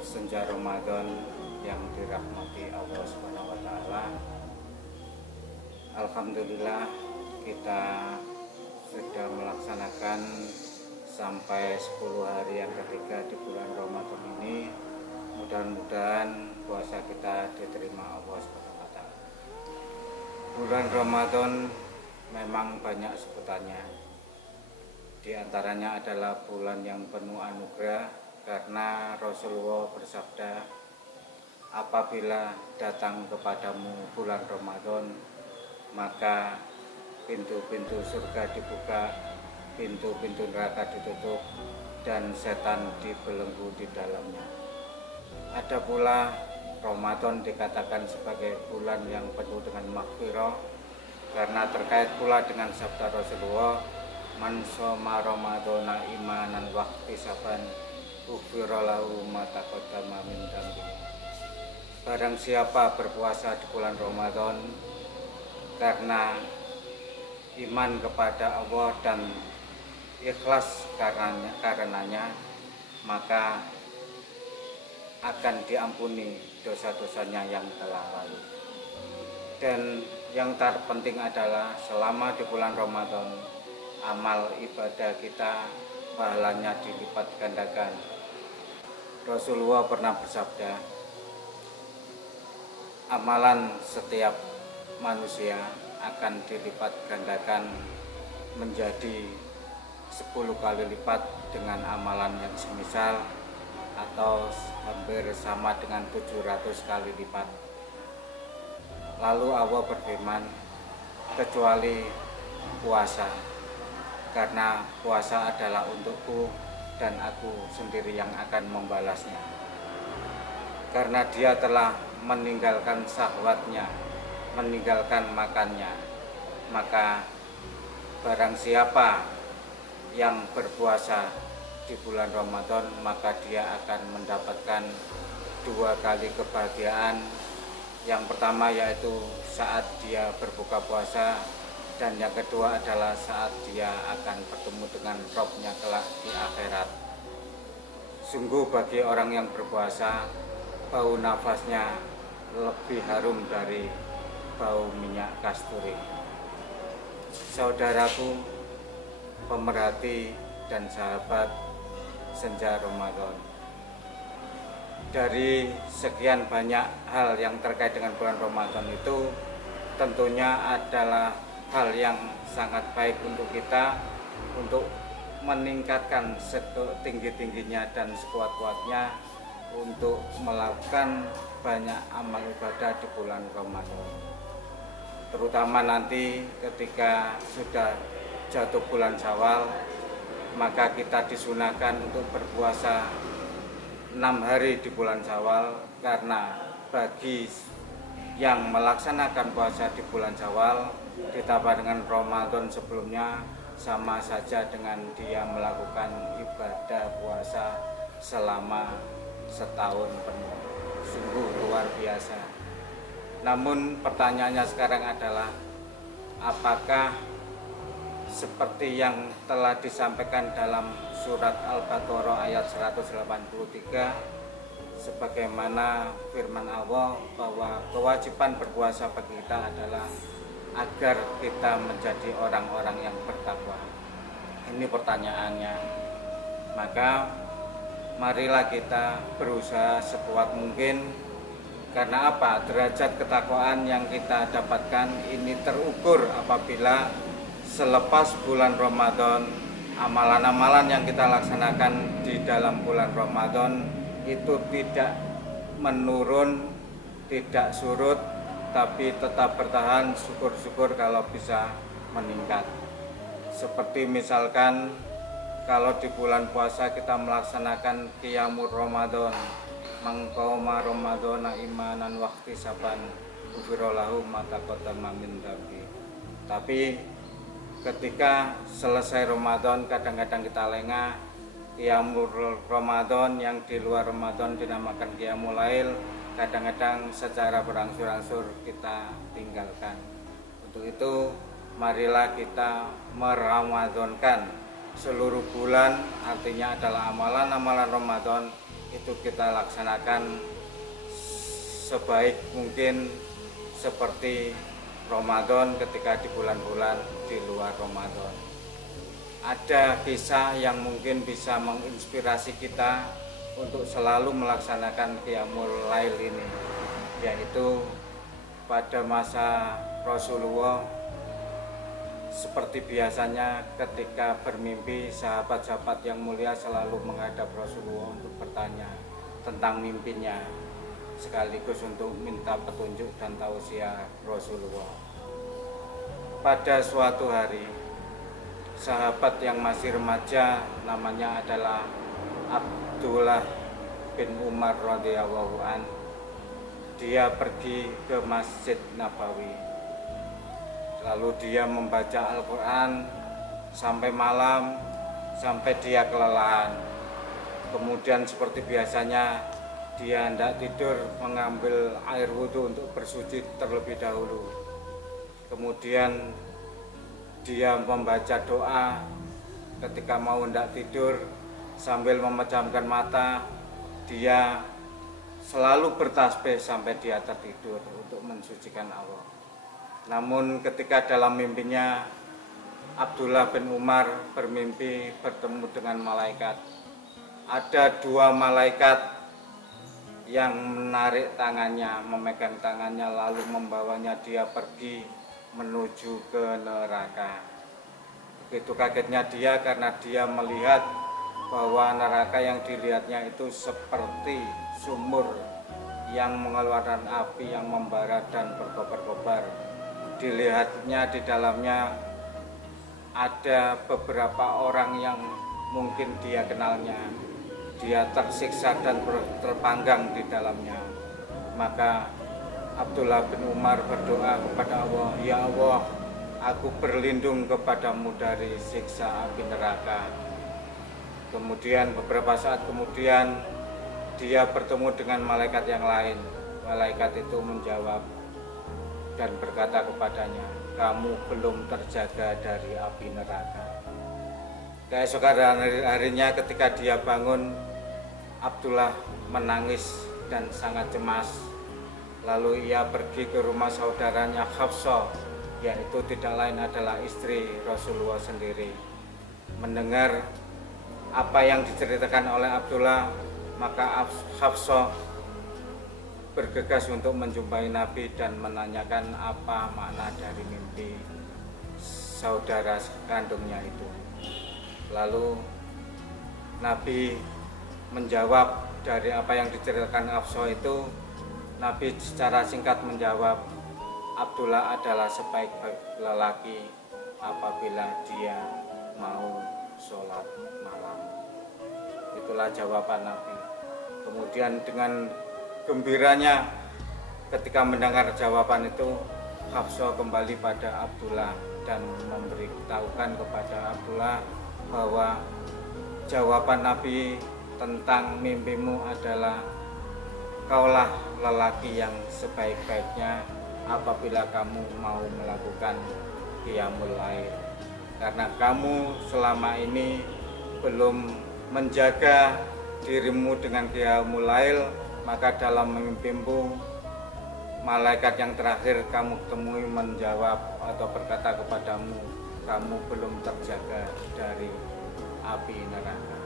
senja Ramadan yang dirahmati Allah Subhanahu wa taala. Alhamdulillah kita sudah melaksanakan sampai 10 hari yang ketiga di bulan Ramadan ini. Mudah-mudahan puasa kita diterima Allah Subhanahu wa taala. Bulan Ramadan memang banyak sebutannya. Di antaranya adalah bulan yang penuh anugerah, karena Rasulullah bersabda, apabila datang kepadamu bulan Ramadan, maka pintu-pintu surga dibuka, pintu-pintu neraka ditutup, dan setan dibelenggu di dalamnya. Ada pula Ramadan dikatakan sebagai bulan yang penuh dengan maghfirah, karena terkait pula dengan sabda Rasulullah, man shoma Ramadhana imanan wahtisaban ghufira lahu ma taqaddama min dhanbi. Barang siapa berpuasa di bulan Ramadan karena iman kepada Allah dan ikhlas karenanya, maka akan diampuni dosa-dosanya yang telah lalu. Dan yang terpenting adalah selama di bulan Ramadan, amal ibadah kita pahalanya dilipat gandakan. Rasulullah pernah bersabda, amalan setiap manusia akan dilipat gandakan menjadi 10 kali lipat dengan amalan yang semisal, atau hampir sama dengan 700 kali lipat. Lalu Allah berfirman, kecuali puasa, karena puasa adalah untukku dan aku sendiri yang akan membalasnya. Karena dia telah meninggalkan syahwatnya, meninggalkan makannya, maka barang siapa yang berpuasa di bulan Ramadan, maka dia akan mendapatkan 2 kali kebahagiaan. Yang pertama yaitu saat dia berbuka puasa, dan yang kedua adalah saat dia akan bertemu dengan Rabb-Nya kelak di akhirat. Sungguh bagi orang yang berpuasa, bau nafasnya lebih harum dari bau minyak kasturi. Saudaraku, pemerhati dan sahabat senja Ramadan, dari sekian banyak hal yang terkait dengan bulan Ramadan itu, tentunya adalah hal yang sangat baik untuk kita, untuk meningkatkan setinggi-tingginya dan sekuat-kuatnya untuk melakukan banyak amal ibadah di bulan Ramadan. Terutama nanti ketika sudah jatuh bulan Syawal, maka kita disunahkan untuk berpuasa 6 hari di bulan Syawal, karena bagi yang melaksanakan puasa di bulan Syawal ditambah dengan Ramadan sebelumnya, sama saja dengan dia melakukan ibadah puasa selama setahun penuh. Sungguh luar biasa. Namun pertanyaannya sekarang adalah, apakah seperti yang telah disampaikan dalam surat Al-Baqarah ayat 183, sebagaimana firman Allah bahwa kewajiban berpuasa bagi kita adalah agar kita menjadi orang-orang yang bertakwa. Ini pertanyaannya. Maka marilah kita berusaha sekuat mungkin. Karena apa? Derajat ketakwaan yang kita dapatkan ini terukur apabila selepas bulan Ramadan, amalan-amalan yang kita laksanakan di dalam bulan Ramadan itu tidak menurun, tidak surut, tapi tetap bertahan. Syukur-syukur kalau bisa meningkat. Seperti misalkan kalau di bulan puasa kita melaksanakan qiyamul Ramadan, mangqoma Ramadhana imanan wahtisaban ghufira lahu ma taqaddama min dhanbi. Tapi ketika selesai Ramadan, kadang-kadang kita lengah. Qiyamul Ramadan yang di luar Ramadan dinamakan qiyamul lail, kadang-kadang secara berangsur-angsur kita tinggalkan. Untuk itu, marilah kita meramadhankan seluruh bulan, artinya adalah amalan-amalan Ramadan itu kita laksanakan sebaik mungkin seperti Ramadan ketika di bulan-bulan di luar Ramadan. Ada kisah yang mungkin bisa menginspirasi kita untuk selalu melaksanakan Qiyamul Lail ini, yaitu pada masa Rasulullah, seperti biasanya ketika bermimpi, sahabat-sahabat yang mulia selalu menghadap Rasulullah untuk bertanya tentang mimpinya, sekaligus untuk minta petunjuk dan tausiah Rasulullah. Pada suatu hari, sahabat yang masih remaja, namanya adalah Abdullah bin Umar radhiyallahu an, dia pergi ke Masjid Nabawi. Lalu dia membaca Al-Quran sampai malam, sampai dia kelelahan. Kemudian seperti biasanya dia hendak tidur, mengambil air wudhu untuk bersujud terlebih dahulu. Kemudian dia membaca doa ketika mau hendak tidur, sambil memejamkan mata. Dia selalu bertasbih sampai dia tertidur untuk mensucikan Allah. Namun ketika dalam mimpinya Abdullah bin Umar bermimpi bertemu dengan malaikat. Ada dua malaikat yang menarik tangannya, memegang tangannya, lalu membawanya dia pergi menuju ke neraka. Begitu kagetnya dia karena dia melihat bahwa neraka yang dilihatnya itu seperti sumur yang mengeluarkan api yang membara dan berkobar-kobar. Dilihatnya di dalamnya ada beberapa orang yang mungkin dia kenalnya. Dia tersiksa dan terpanggang di dalamnya. Maka Abdullah bin Umar berdoa kepada Allah, "Ya Allah, aku berlindung kepadamu dari siksa api neraka." Kemudian beberapa saat kemudian dia bertemu dengan malaikat yang lain. Malaikat itu menjawab dan berkata kepadanya, "Kamu belum terjaga dari api neraka." Keesokan harinya ketika dia bangun, Abdullah menangis dan sangat cemas. Lalu ia pergi ke rumah saudaranya Hafsah, yaitu tidak lain adalah istri Rasulullah sendiri. Mendengar apa yang diceritakan oleh Abdullah, maka Hafsah bergegas untuk menjumpai Nabi dan menanyakan apa makna dari mimpi saudara kandungnya itu. Lalu Nabi menjawab dari apa yang diceritakan Hafsah itu. Nabi secara singkat menjawab, Abdullah adalah sebaik-baik lelaki apabila dia mau sholat malam. Itulah jawaban Nabi. Kemudian dengan gembiranya ketika mendengar jawaban itu, Hafsah kembali pada Abdullah dan memberitahukan kepada Abdullah bahwa jawaban Nabi tentang mimpimu adalah kaulah lelaki yang sebaik-baiknya apabila kamu mau melakukan Qiyamul Lail, karena kamu selama ini belum menjaga dirimu dengan Qiyamul Lail. Maka dalam mimpimu, malaikat yang terakhir kamu temui menjawab atau berkata kepadamu, kamu belum terjaga dari api neraka.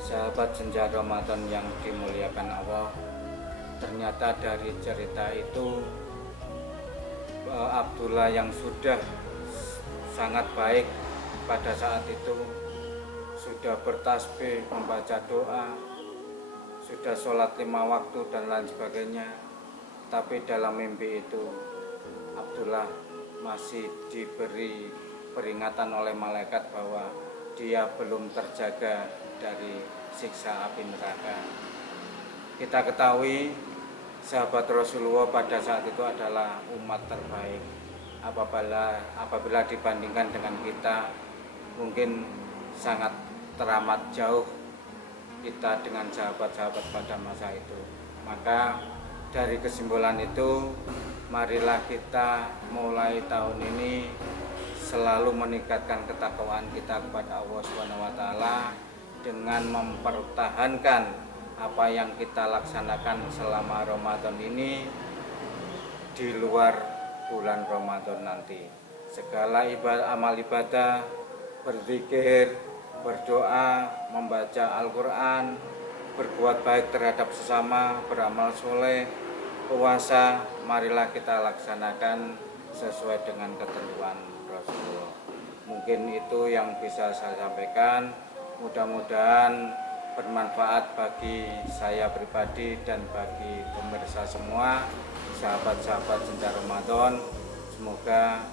Sahabat senja Ramadan yang dimuliakan Allah, ternyata dari cerita itu Abdullah yang sudah sangat baik pada saat itu, sudah bertasbih, membaca doa, sudah sholat 5 waktu dan lain sebagainya, tapi dalam mimpi itu Abdullah masih diberi peringatan oleh malaikat bahwa dia belum terjaga dari siksa api neraka. Kita ketahui sahabat Rasulullah pada saat itu adalah umat terbaik. Apabila dibandingkan dengan kita, mungkin sangat teramat jauh kita dengan sahabat-sahabat pada masa itu. Maka dari kesimpulan itu, marilah kita mulai tahun ini selalu meningkatkan ketakwaan kita kepada Allah Subhanahu wa Ta'ala, dengan mempertahankan apa yang kita laksanakan selama Ramadan ini di luar bulan Ramadan nanti. Segala amal ibadah, berzikir, berdoa, membaca Al-Quran, berbuat baik terhadap sesama, beramal soleh, puasa, marilah kita laksanakan sesuai dengan ketentuan Rasulullah. Mungkin itu yang bisa saya sampaikan. Mudah-mudahan bermanfaat bagi saya pribadi dan bagi pemirsa semua, sahabat-sahabat Senja Ramadan. Semoga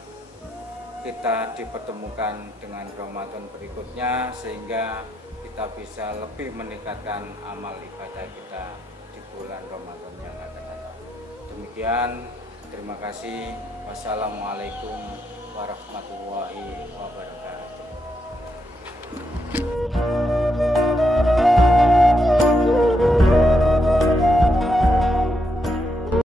kita dipertemukan dengan Ramadan berikutnya sehingga kita bisa lebih meningkatkan amal ibadah kita di bulan Ramadan yang akan datang. Demikian, terima kasih. Wassalamualaikum